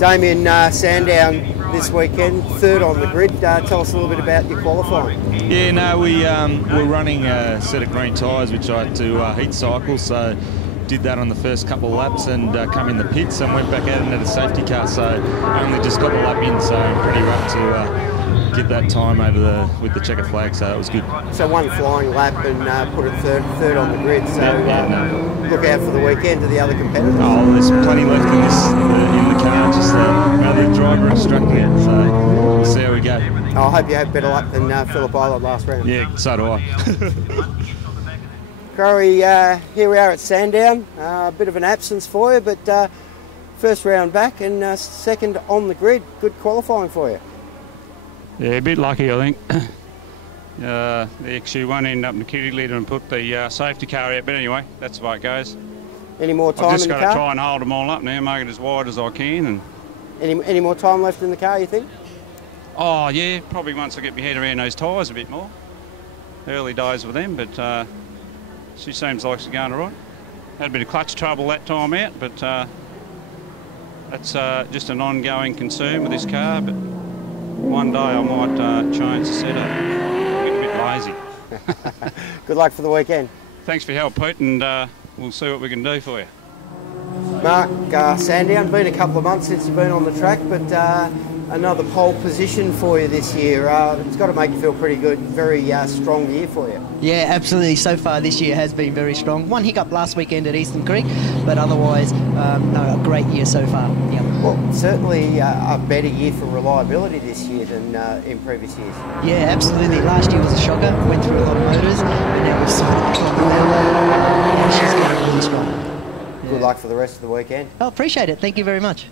Damien, Sandown this weekend, third on the grid. Tell us a little bit about your qualifying. Yeah, no, we're running a set of green tyres which I had to heat cycle, so did that on the first couple of laps and come in the pits and went back out and had a safety car, so I only just got the lap in, so I'm pretty rough to get that time over with the checker flag, so it was good. So one flying lap and put it third on the grid, so look out for the weekend to the other competitors. Oh, there's plenty left in the car, just the driver instructing it, so we'll see how we go. I hope you have better luck than Phillip Island last round. Yeah, so do I. Crowie, here we are at Sandown. A bit of an absence for you, but first round back and second on the grid. Good qualifying for you. Yeah, a bit lucky, I think. The XU1 ended up in the kitty litter and put the safety car out, but anyway, that's the way it goes. Any more time in the car? I've just got to try and hold them all up now, make it as wide as I can. And any more time left in the car, you think? Oh, yeah, probably once I get my head around those tyres a bit more. Early days with them, but she seems like she's going all right. Had a bit of clutch trouble that time out, but that's just an ongoing concern with this car. But one day I might change the setup. I'm getting a bit lazy. Good luck for the weekend. Thanks for your help, Pete, and we'll see what we can do for you. Mark, Sandown, been a couple of months since you've been on the track, but another pole position for you this year. It's got to make you feel pretty good. Very strong year for you. Yeah, absolutely. So far this year has been very strong. One hiccup last weekend at Eastern Creek, but otherwise, no, a great year so far. Yeah. Well, certainly a better year for reliability this year than in previous years. Yeah, absolutely. Last year was a shocker. Went through a lot of motors, and now we've spent on the and she's getting really strong. Yeah. Good luck for the rest of the weekend. Oh, appreciate it. Thank you very much.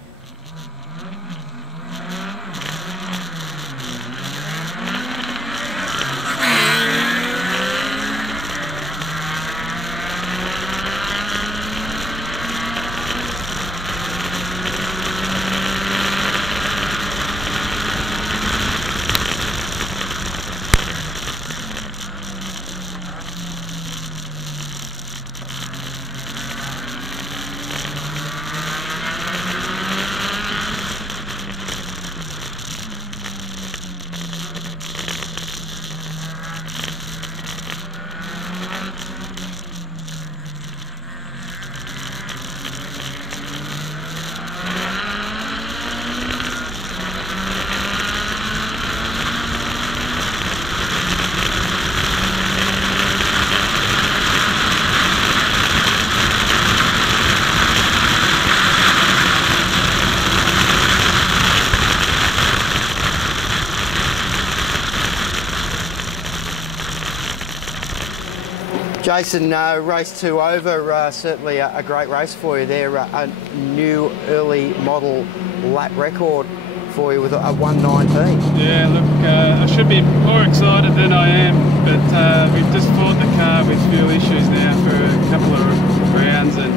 Jason, race 2 over, certainly a great race for you there. A new early model lap record for you with a 1:19. Yeah, look, I should be more excited than I am, but we've just fought the car with fuel issues now for a couple of rounds, and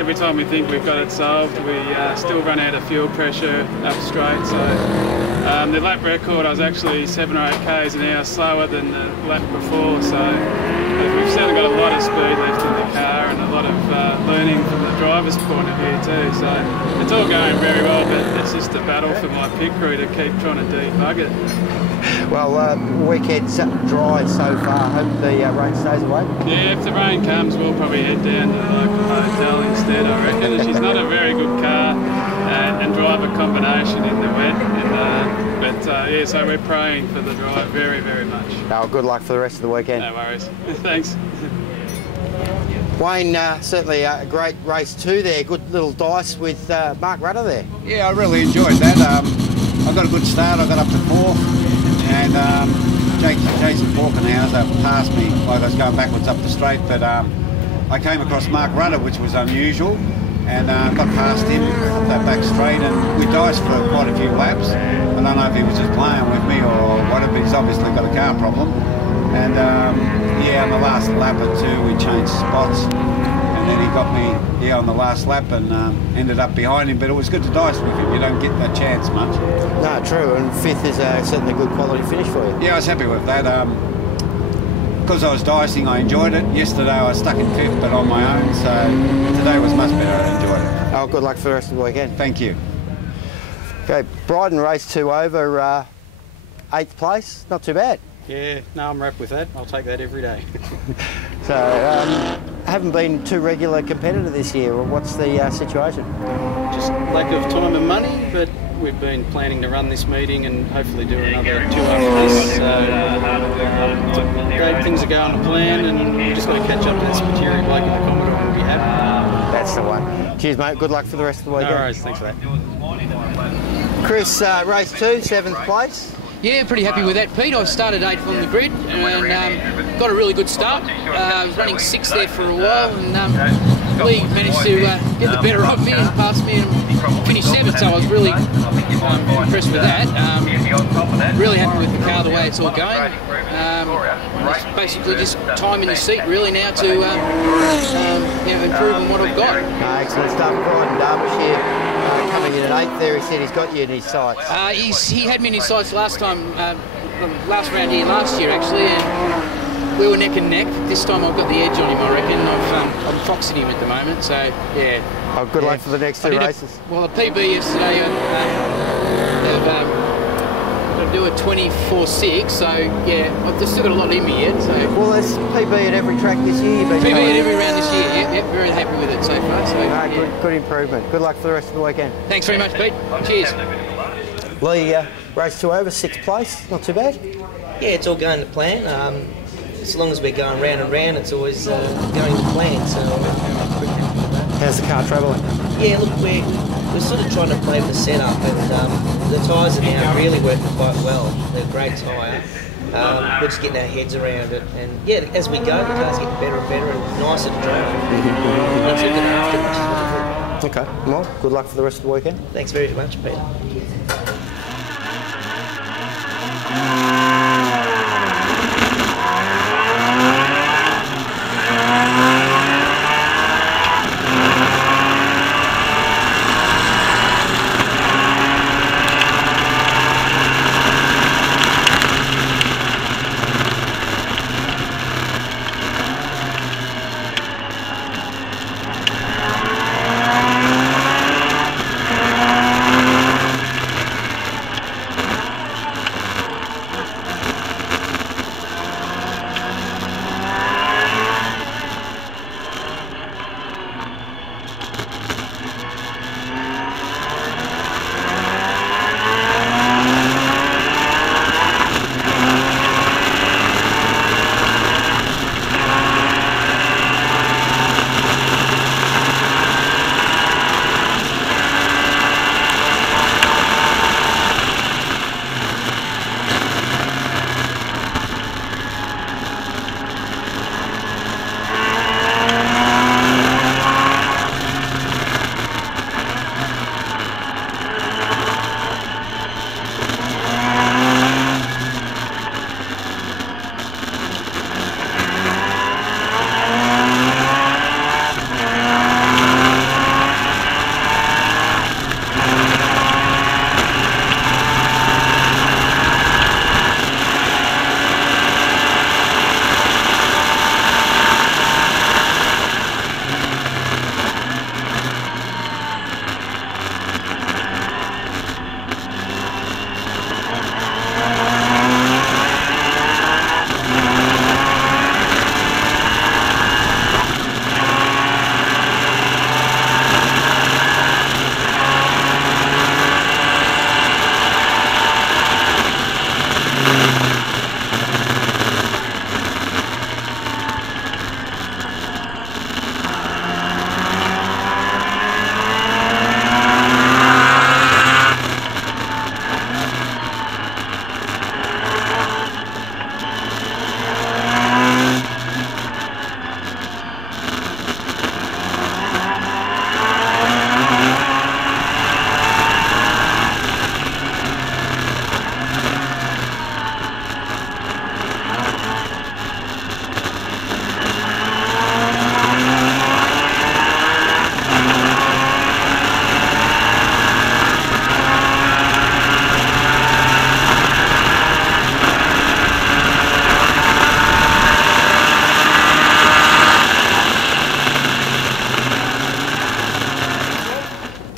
every time we think we've got it solved, we still run out of fuel pressure up straight. So the lap record, I was actually 7 or 8 k's an hour slower than the lap before, so we've certainly got a lot of speed left in the car and a lot of learning from the driver's point of view too. So it's all going very well, but it's just a battle for my pit crew to keep trying to debug it. Well, weekend's dry so far. Hope the rain stays away. Yeah, if the rain comes, we'll probably head down to the local hotel instead, I reckon. She's not a very good car and driver combination in the wet. But yeah, so we're praying for the drive very, very much. Oh, good luck for the rest of the weekend. No worries. Thanks. Wayne, certainly a great race too there. Good little dice with Mark Rudder there. Yeah, I really enjoyed that. I got a good start. I got up to 4th, and Jason Borkenhauser passed me like I was going backwards up the straight, but I came across Mark Rudder, which was unusual, and got past him up that back straight, and we diced for quite a few laps. I don't know if he was just playing with me or whatever. He's obviously got a car problem, and yeah, on the last lap or 2 we changed spots, and then he got me on the last lap and ended up behind him. But it was good to dice with him. You don't get that chance much. No, true, and 5th is certainly a good quality finish for you. Yeah, I was happy with that. Because I was dicing, I enjoyed it. Yesterday I was stuck in 5th, but on my own, so today was much better. I enjoyed it. Oh, good luck for the rest of the weekend. Thank you. Okay, Bryden race 2 over, 8th place, not too bad. Yeah, no, I'm wrapped with that. I'll take that every day. So, haven't been too regular competitor this year. What's the situation? Just lack of time and money, but we've been planning to run this meeting and hopefully do another 2 after this. So, great things are going to plan, and we've just got to catch up to this material bloke in the Commodore and we'll be happy. That's the one. Cheers, mate. Good luck for the rest of the weekend. No worries, thanks for that. Chris, race 2, 7th place. Yeah, pretty happy with that, Pete. I started 8th on the grid and got a really good start. I was running 6th there for a while, and Lee managed to get the better of me and pass me and finish 7th, so I was really impressed with that. Really happy with the car, the way it's all going. It's basically just time in the seat really now to improve on what I've got. Excellent stuff. Brian Derbyshire coming in at 8th there. He said he's got you in his sights. He had me in his sights last time, last round here last year actually, and we were neck and neck. This time I've got the edge on him, I reckon. I'm foxing him at the moment, so yeah. Oh, good luck for the next 2 races. Well, a PB yesterday, I've do a 24.6 so yeah, I've still got a lot in me yet. So. Well, there's PB at every track this year. PB at every round this year, yep, very happy with it so far. So, yeah. Good improvement. Good luck for the rest of the weekend. Thanks very much, Pete. Cheers. Lee, race 2 over, 6th place, not too bad. Yeah, it's all going to plan. As long as we're going round and round, it's always going to plan. So, how's the car travelling? Yeah, look, we're sort of trying to play with the setup, and the tyres are now really working quite well. They're a great tyre. We're just getting our heads around it, and yeah, as we go, the car's getting better and better and nicer to drive. That's a good after, which is Okay, well, good luck for the rest of the weekend. Thanks very much, Peter.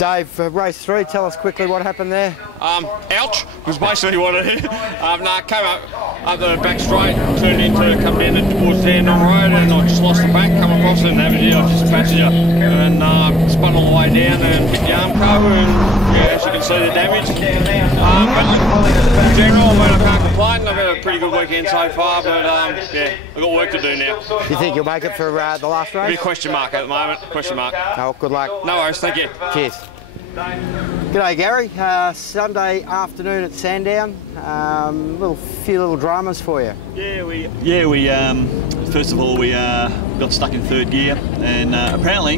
Dave, race 3, tell us quickly what happened there. Ouch, was basically what it is. Came up the back straight, turned into, come down towards Sandown Road, and I just lost the back, come across and have it, I just passenger, and spun all the way down and hit the arm cover, and yeah, as you can see the damage. But in general, I can't complain. I've had a pretty good weekend so far, but yeah, I've got work to do now. Do you think you'll make it for the last race? Be a question mark at the moment, question mark. Oh, good luck. No worries, thank you. Cheers. G'day Gary, Sunday afternoon at Sandown. Few little dramas for you. Yeah, we first of all we got stuck in third gear, and apparently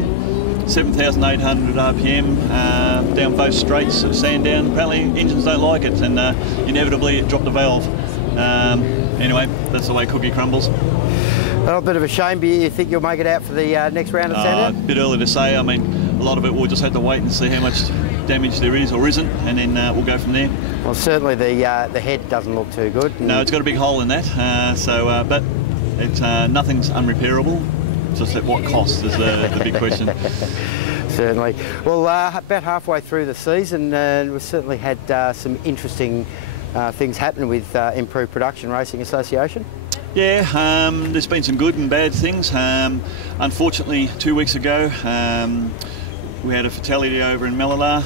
7,800 RPM down both straights at Sandown. Apparently engines don't like it, and inevitably it dropped a valve. Anyway, that's the way cookie crumbles. Well, a bit of a shame, but you think you'll make it out for the next round at Sandown? A bit early to say. I mean, a lot of it we'll just have to wait and see how much damage there is or isn't, and then we'll go from there. Well, certainly the head doesn't look too good. No, it's got a big hole in that, but it's nothing's unrepairable. Just at what cost is the big question. Certainly. Well, about halfway through the season, we've certainly had some interesting things happening with Improved Production Racing Association. Yeah, there's been some good and bad things. Unfortunately, 2 weeks ago, we had a fatality over in Malala.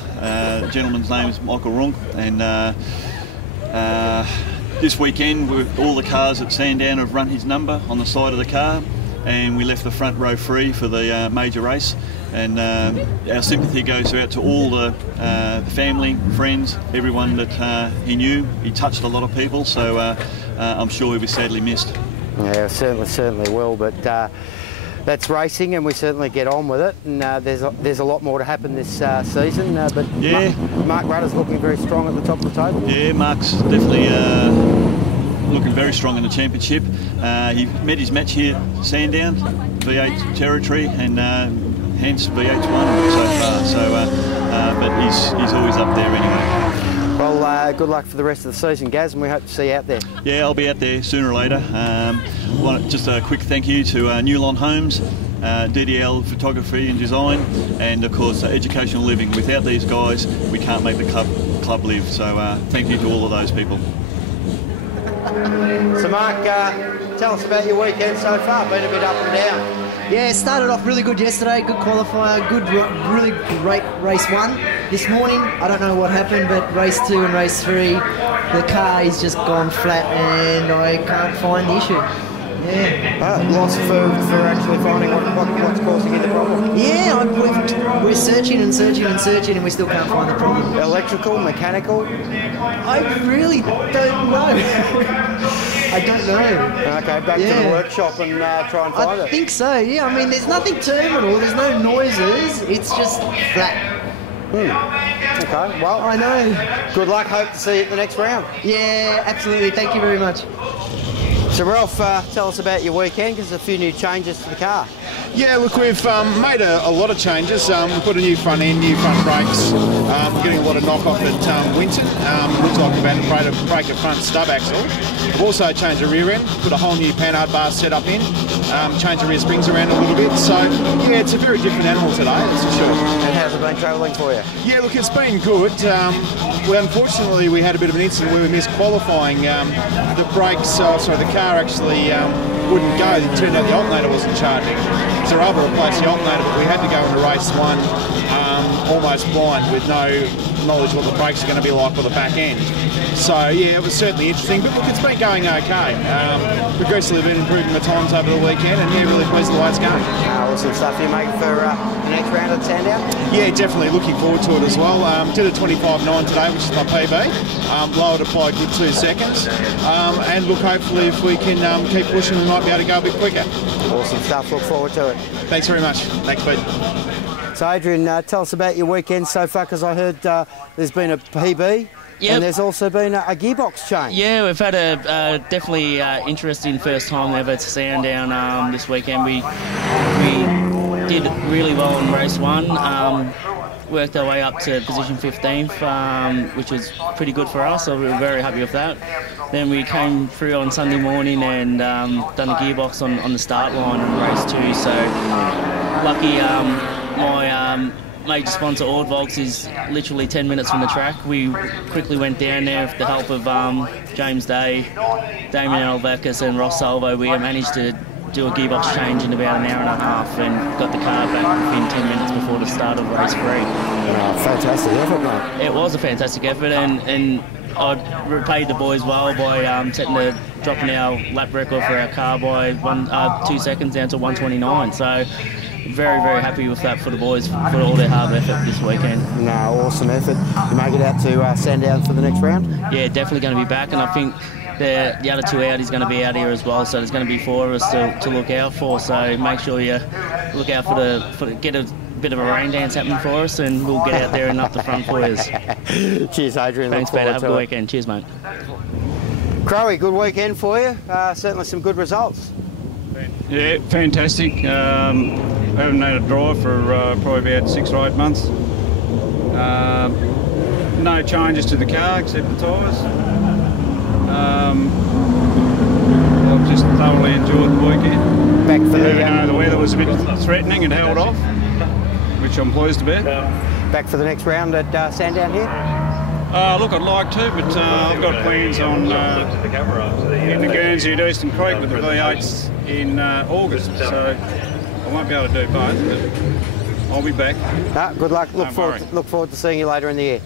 The gentleman's name is Michael Runk, and this weekend all the cars at Sandown have run his number on the side of the car, and we left the front row free for the major race. And our sympathy goes out to all the family, friends, everyone that he knew. He touched a lot of people, so I'm sure he'll be sadly missed. Yeah, certainly will, but that's racing, and we certainly get on with it. And there's a lot more to happen this season, but yeah, Mark Rudder's looking very strong at the top of the table. Yeah, Mark's definitely looking very strong in the championship. He met his match here at Sandown, V8 territory, and hence V8's won so far. So, but he's always up there anyway. Well, good luck for the rest of the season, Gaz, and we hope to see you out there. Yeah, I'll be out there sooner or later. Just a quick thank you to Newlon Homes, DDL Photography and Design, and of course Educational Living. Without these guys, we can't make the club live. So thank you to all of those people. So Mark, tell us about your weekend so far. Been a bit up and down. Yeah, it started off really good yesterday, good qualifier, really great race 1. This morning, I don't know what happened, but race 2 and race 3, the car is just gone flat and I can't find the issue. Yeah. Lost for actually finding what's causing you the problem? Yeah, we're searching and searching and searching and we still can't find the problem. Electrical, mechanical? I really don't know. I don't know. Okay, back to the workshop and try and find it. I think so, yeah. I mean, there's nothing terminal, there's no noises, it's just flat. Okay, well, I know. Good luck, hope to see you at the next round. Yeah, absolutely, thank you very much. So Ralph, tell us about your weekend, because there's a few new changes to the car. Yeah, look, we've made a lot of changes. We put a new front end, new front brakes. We're getting a lot of knock-off at Winton. Looks like we've had to break a front stub axle. We've also changed the rear end, put a whole new panhard bar setup in, changed the rear springs around a little bit. So, yeah, it's a very different animal today, that's for sure. And how's it been travelling for you? Yeah, look, it's been good. Unfortunately, we had a bit of an incident where we missed qualifying. The brakes, the car actually wouldn't go. It turned out the alternator wasn't charging. So we're able to replace the alternator, but we had to go into race 1 almost blind with no knowledge what the brakes are going to be like on the back end. So yeah, it was certainly interesting, but look, it's been going okay. Progressively been improving the times over the weekend, and yeah, really pleased with the way it's going. Awesome stuff. You making for the next round at Sandown? Yeah, definitely looking forward to it as well. Did a 25.9 today, which is my PB. Lowered it by a good 2 seconds. And look, hopefully if we can keep pushing, we might be able to go a bit quicker. Awesome stuff. Look forward to it. Thanks very much. Thanks, Pete. So Adrian, tell us about your weekend so far, because I heard there's been a PB. Yep. And there's also been a gearbox change. Yeah, we've had a definitely interesting first time ever to Sandown this weekend. We did really well in race 1. Worked our way up to position 15th, which was pretty good for us, so we were very happy with that. Then we came through on Sunday morning and done a gearbox on the start line in race 2, so lucky major sponsor Ordvolks is literally 10 minutes from the track. We quickly went down there with the help of James Day, Damien Alvacas and Ross Salvo. We managed to do a gearbox change in about an hour and a half and got the car back within 10 minutes before the start of race 3. Fantastic effort, mate. It was a fantastic effort, and I repaid the boys well by dropping our lap record for our car by 2 seconds down to 1:29. So very, very happy with that for the boys for all their hard effort this weekend. No, awesome effort. You make it out to Sandown for the next round? Yeah, definitely going to be back, and I think the other 2 out is going to be out here as well, so there's going to be 4 of us to look out for. So make sure you look out for get a bit of a rain dance happening for us, and we'll get out there and up the front for you. Cheers, Adrian. Thanks, Peter. Have a good weekend. Cheers, mate. Crowie, good weekend for you. Certainly some good results. Yeah, fantastic. I haven't had a drive for probably about 6 or 8 months. No changes to the car except the tyres. I've just thoroughly enjoyed the weekend. Back for the weather was a bit threatening and held off, which I'm pleased about. Back for the next round at Sandown here? Look, I'd like to, but I've got plans on in the Guernsey at Eastern Creek with the V8s in August, so I won't be able to do both, but I'll be back. Good luck. Look forward to seeing you later in the year.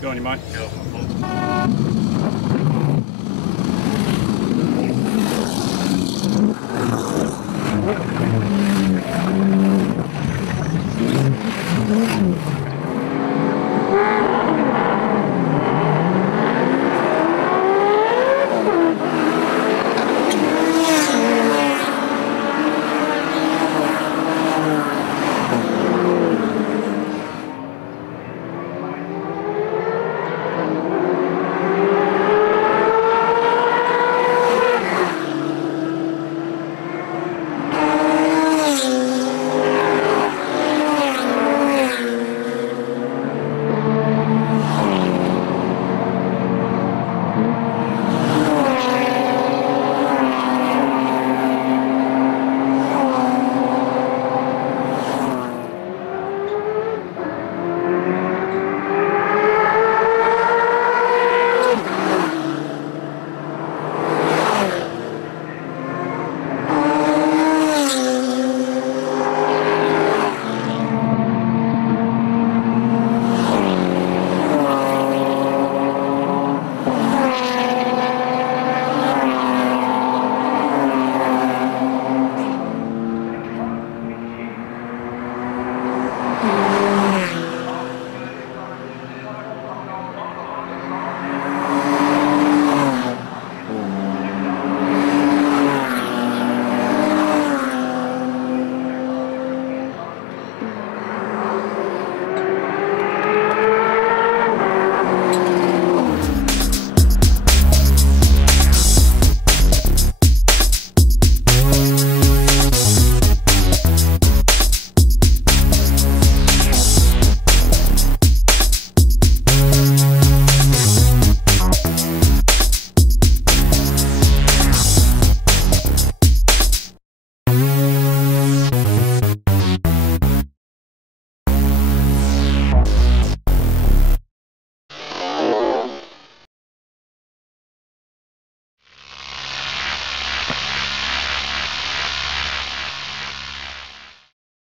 Good on you, mate.